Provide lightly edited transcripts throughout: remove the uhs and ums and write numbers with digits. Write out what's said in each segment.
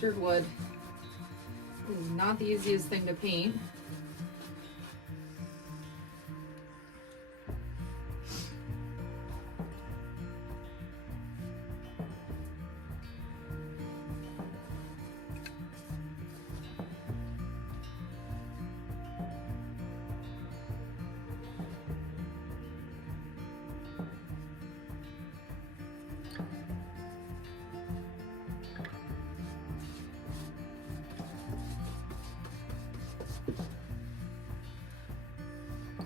textured wood. It is not the easiest thing to paint.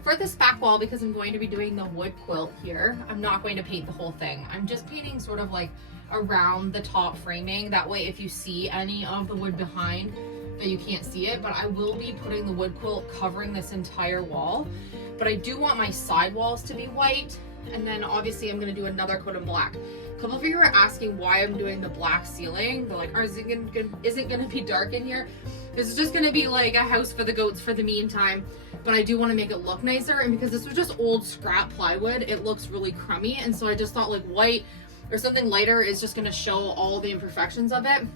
For this back wall, because I'm going to be doing the wood quilt here, I'm not going to paint the whole thing. I'm just painting sort of like around the top framing. That way if you see any of the wood behind, that you can't see it. But I will be putting the wood quilt covering this entire wall. But I do want my side walls to be white. And then obviously I'm going to do another coat of black. A couple of you are asking why I'm doing the black ceiling. They're like, is it going to be dark in here? This is just going to be like a house for the goats for the meantime. But I do want to make it look nicer, and because this was just old scrap plywood, it looks really crummy, and so I just thought like white or something lighter is just going to show all the imperfections of it.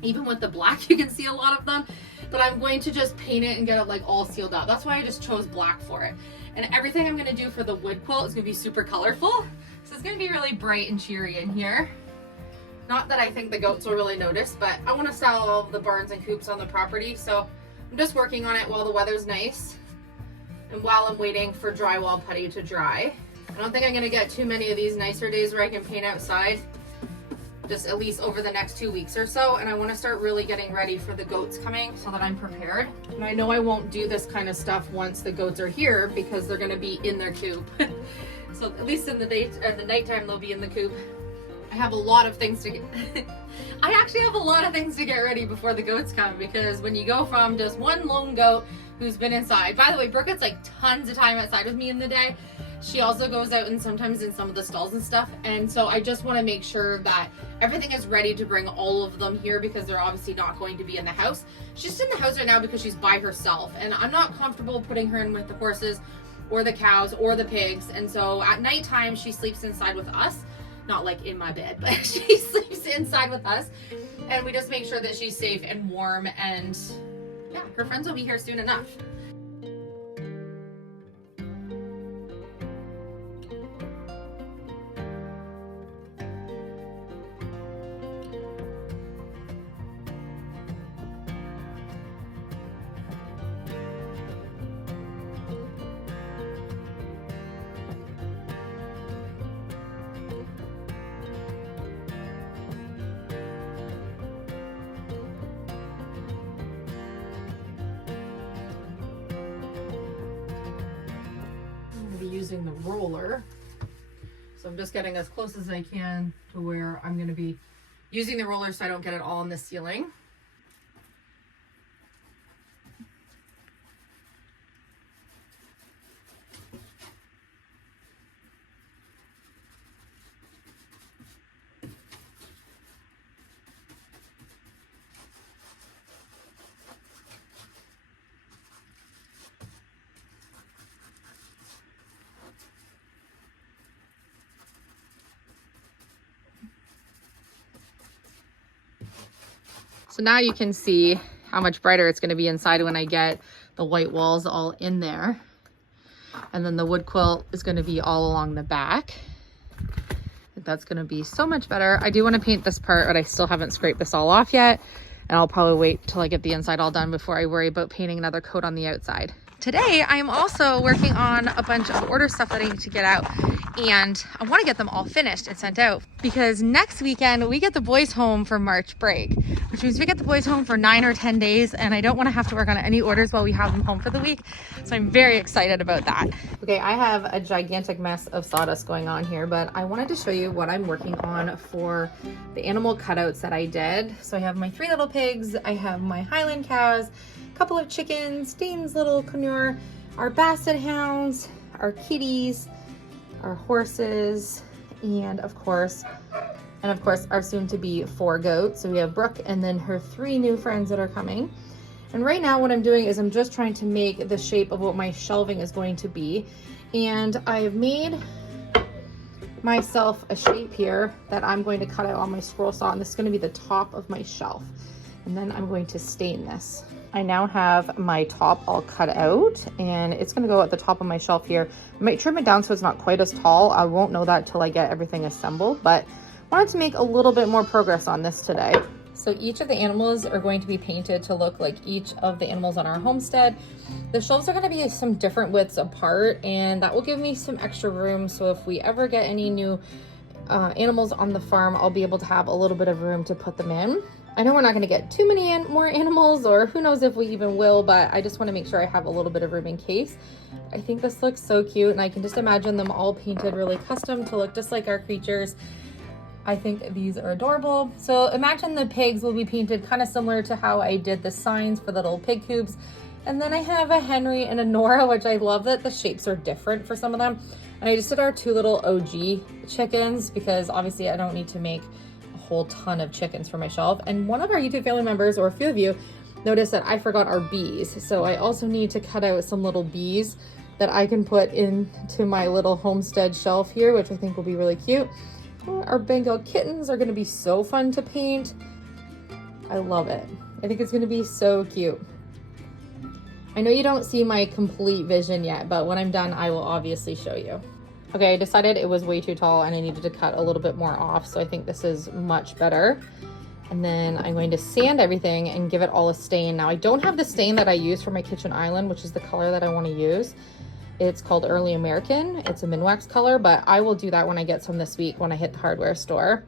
Even with the black, you can see a lot of them, but I'm going to just paint it and get it like all sealed up. That's why I just chose black for it. And everything I'm going to do for the wood quilt is going to be super colorful, so it's going to be really bright and cheery in here. Not that I think the goats will really notice, but I want to style all of the barns and coops on the property, so I'm just working on it while the weather's nice. And while I'm waiting for drywall putty to dry. I don't think I'm gonna get too many of these nicer days where I can paint outside, just at least over the next 2 weeks or so. And I wanna start really getting ready for the goats coming so that I'm prepared. And I know I won't do this kind of stuff once the goats are here because they're gonna be in their coop. So at least in the nighttime, they'll be in the coop. I have a lot of things to get, I actually have a lot of things to get ready before the goats come, because when you go from just one lone goat who's been inside, by the way, Brooke gets like tons of time outside with me in the day. She also goes out and sometimes in some of the stalls and stuff. And so I just want to make sure that everything is ready to bring all of them here, because they're obviously not going to be in the house. She's in the house right now because she's by herself, and I'm not comfortable putting her in with the horses or the cows or the pigs. And so at nighttime, she sleeps inside with us. Not like in my bed, but she sleeps inside with us, and we just make sure that she's safe and warm, and yeah, her friends will be here soon enough. Using the roller, so I'm just getting as close as I can to where I'm going to be using the roller so I don't get it all on the ceiling. So now you can see how much brighter it's going to be inside when I get the white walls all in there. And then the wood quilt is going to be all along the back. That's going to be so much better. I do want to paint this part, but I still haven't scraped this all off yet. And I'll probably wait till I get the inside all done before I worry about painting another coat on the outside. Today, I am also working on a bunch of order stuff that I need to get out, and I want to get them all finished and sent out, because next weekend we get the boys home for March break, which means we get the boys home for 9 or 10 days, and I don't want to have to work on any orders while we have them home for the week. So I'm very excited about that. Okay, I have a gigantic mess of sawdust going on here, but I wanted to show you what I'm working on for the animal cutouts that I did. So I have my 3 little pigs, I have my Highland cows, couple of chickens, Dane's little conure, our basset hounds, our kitties, our horses, and of course our soon-to-be 4 goats. So we have Brooke and then her 3 new friends that are coming. And right now what I'm doing is I'm just trying to make the shape of what my shelving is going to be. And I've made myself a shape here that I'm going to cut out on my scroll saw, and this is going to be the top of my shelf. And then I'm going to stain this. I now have my top all cut out and it's gonna go at the top of my shelf here. I might trim it down so it's not quite as tall. I won't know that till I get everything assembled, but wanted to make a little bit more progress on this today. So each of the animals are going to be painted to look like each of the animals on our homestead. The shelves are going to be some different widths apart, and that will give me some extra room. So if we ever get any new animals on the farm, I'll be able to have a little bit of room to put them in. I know we're not going to get too many more animals, or who knows if we even will, but I just want to make sure I have a little bit of room in case. I think this looks so cute, and I can just imagine them all painted really custom to look just like our creatures. I think these are adorable. So imagine the pigs will be painted kind of similar to how I did the signs for the little pig coops. And then I have a Henry and a Nora, which I love that the shapes are different for some of them. And I just did our 2 little OG chickens because obviously I don't need to make a whole ton of chickens for my shelf. And one of our YouTube family members, or a few of you, noticed that I forgot our bees. So I also need to cut out some little bees that I can put into my little homestead shelf here, which I think will be really cute. Our Bengal kittens are going to be so fun to paint. I love it. I think it's going to be so cute. I know you don't see my complete vision yet, but when I'm done, I will obviously show you. Okay, I decided it was way too tall and I needed to cut a little bit more off, so I think this is much better. And then I'm going to sand everything and give it all a stain. Now, I don't have the stain that I use for my kitchen island, which is the color that I want to use. It's called Early American. It's a Minwax color, but I will do that when I get some this week when I hit the hardware store.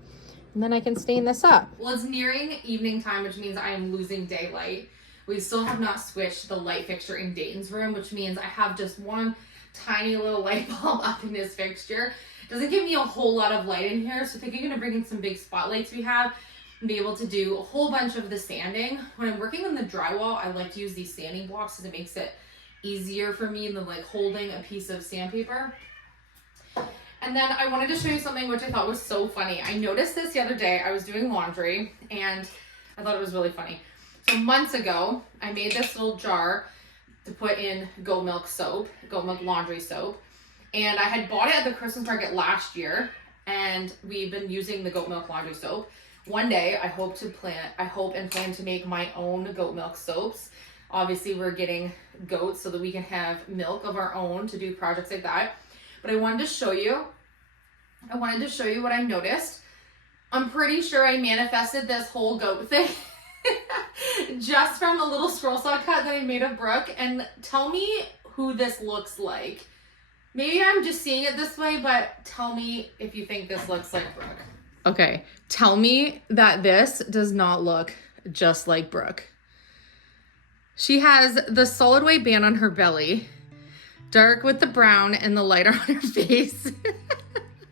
And then I can stain this up. Well, it's nearing evening time, which means I am losing daylight. We still have not switched the light fixture in Dayton's room, which means I have just one tiny little light bulb up in his fixture. It doesn't give me a whole lot of light in here, so I think I'm gonna bring in some big spotlights we have and be able to do a whole bunch of the sanding. When I'm working on the drywall, I like to use these sanding blocks because it makes it easier for me than like holding a piece of sandpaper. And then I wanted to show you something which I thought was so funny. I noticed this the other day. I was doing laundry and I thought it was really funny. So months ago, I made this little jar to put in goat milk soap, goat milk laundry soap. And I had bought it at the Christmas market last year and we've been using the goat milk laundry soap. One day I hope and plan to make my own goat milk soaps. Obviously we're getting goats so that we can have milk of our own to do projects like that. But I wanted to show you what I noticed. I'm pretty sure I manifested this whole goat thing just from a little scroll saw cut that I made of Brooke. And tell me who this looks like. Maybe I'm just seeing it this way, but tell me if you think this looks like Brooke. Okay, tell me that this does not look just like Brooke. She has the solid white band on her belly, dark with the brown and the lighter on her face.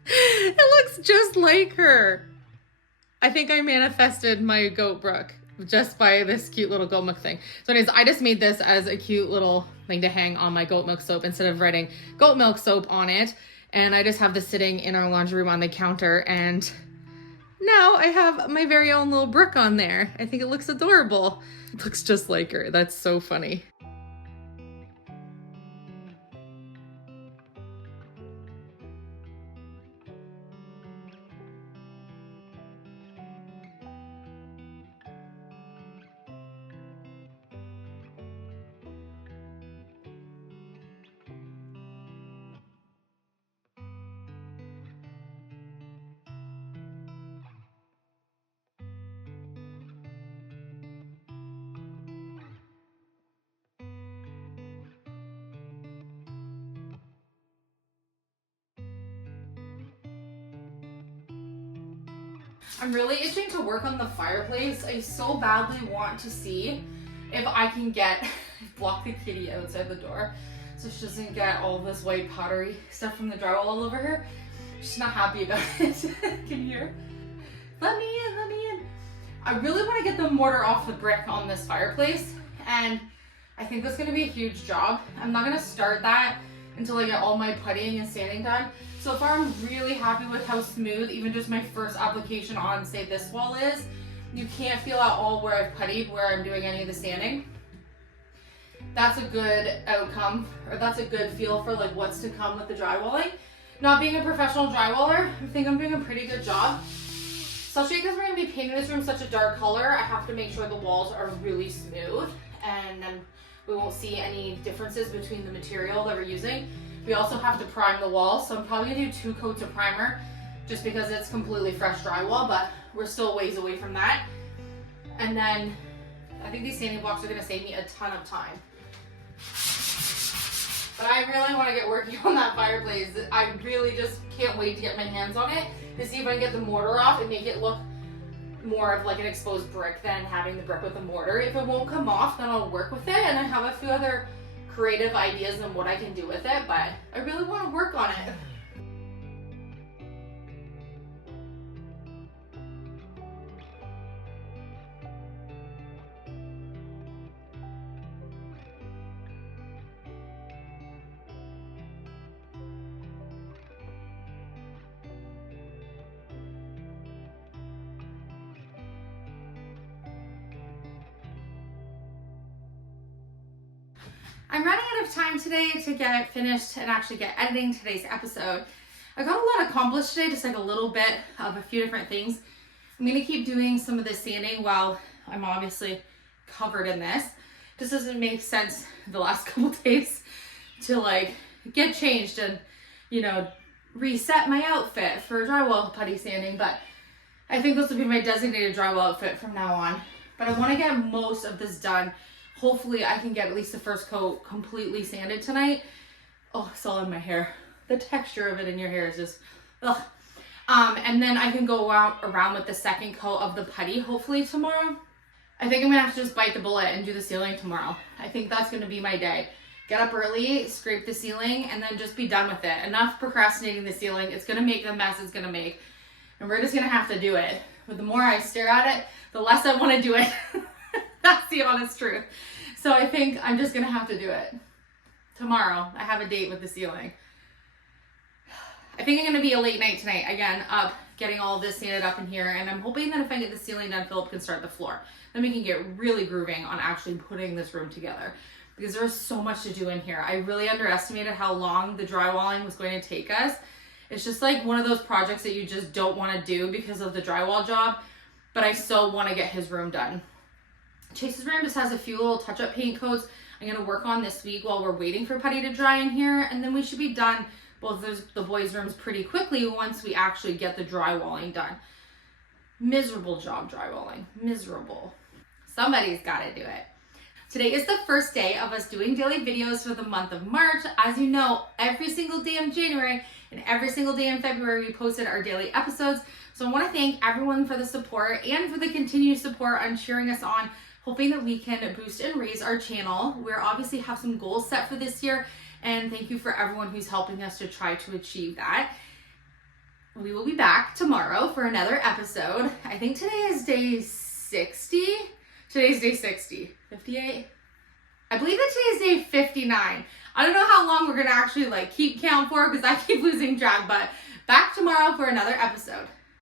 It looks just like her. I think I manifested my goat Brooke just by this cute little goat milk thing. So anyways, I just made this as a cute little thing to hang on my goat milk soap instead of writing goat milk soap on it. And I just have this sitting in our laundry room on the counter, and now I have my very own little Brooke on there. I think it looks adorable. It looks just like her. That's so funny. I'm really itching to work on the fireplace. I so badly want to see if I can block the kitty outside the door so she doesn't get all this white powdery stuff from the drywall all over her. She's not happy about it. Can you hear? Let me in, let me in. I really want to get the mortar off the brick on this fireplace, and I think that's going to be a huge job. I'm not going to start that until I get all my puttying and sanding done. So far, I'm really happy with how smooth even just my first application on, say, this wall is. You can't feel at all where I've puttied, where I'm doing any of the sanding. That's a good outcome, or that's a good feel for like what's to come with the drywalling. Not being a professional drywaller, I think I'm doing a pretty good job. Especially because we're going to be painting this room such a dark color, I have to make sure the walls are really smooth, and then we won't see any differences between the material that we're using. We also have to prime the walls, so I'm probably going to do 2 coats of primer just because it's completely fresh drywall, but we're still ways away from that. And then I think these sanding blocks are going to save me a ton of time. But I really want to get working on that fireplace. I really just can't wait to get my hands on it to see if I can get the mortar off and make it look more of like an exposed brick than having the brick with the mortar. If it won't come off, then I'll work with it, and I have a few other creative ideas on what I can do with it, but I really want to work on it. I'm running out of time today to get finished and actually get editing today's episode. I got a lot accomplished today, just like a little bit of a few different things. I'm gonna keep doing some of the sanding while I'm obviously covered in this. Just doesn't make sense the last couple days to like get changed and, you know, reset my outfit for drywall putty sanding, but I think this will be my designated drywall outfit from now on. But I wanna get most of this done. Hopefully I can get at least the first coat completely sanded tonight. Oh, it's all in my hair. The texture of it in your hair is just, ugh. And then I can go around with the second coat of the putty hopefully tomorrow. I think I'm gonna have to just bite the bullet and do the ceiling tomorrow. I think that's gonna be my day. Get up early, scrape the ceiling, and then just be done with it. Enough procrastinating the ceiling. It's gonna make the mess it's gonna make. And we're just gonna have to do it. But the more I stare at it, the less I wanna do it. That's the honest truth. So I think I'm just gonna have to do it. Tomorrow, I have a date with the ceiling. I think I'm gonna be a late night tonight. Again, up, getting all of this sanded up in here, and I'm hoping that if I get the ceiling done, Philip can start the floor. Then we can get really grooving on actually putting this room together, because there's so much to do in here. I really underestimated how long the drywalling was going to take us. It's just like one of those projects that you just don't wanna do because of the drywall job, but I so wanna get his room done. Chase's room just has a few little touch-up paint coats I'm gonna work on this week while we're waiting for putty to dry in here, and then we should be done both the boys' rooms pretty quickly once we actually get the drywalling done. Miserable job drywalling, miserable. Somebody's gotta do it. Today is the first day of us doing daily videos for the month of March. As you know, every single day of January and every single day in February, we posted our daily episodes. So I wanna thank everyone for the support and for the continued support on cheering us on, hoping that we can boost and raise our channel. We obviously have some goals set for this year, and thank you for everyone who's helping us to try to achieve that. We will be back tomorrow for another episode. I think today is day 60. Today's day 60, 58. I believe that today is day 59. I don't know how long we're gonna actually like keep count for because I keep losing track, but back tomorrow for another episode.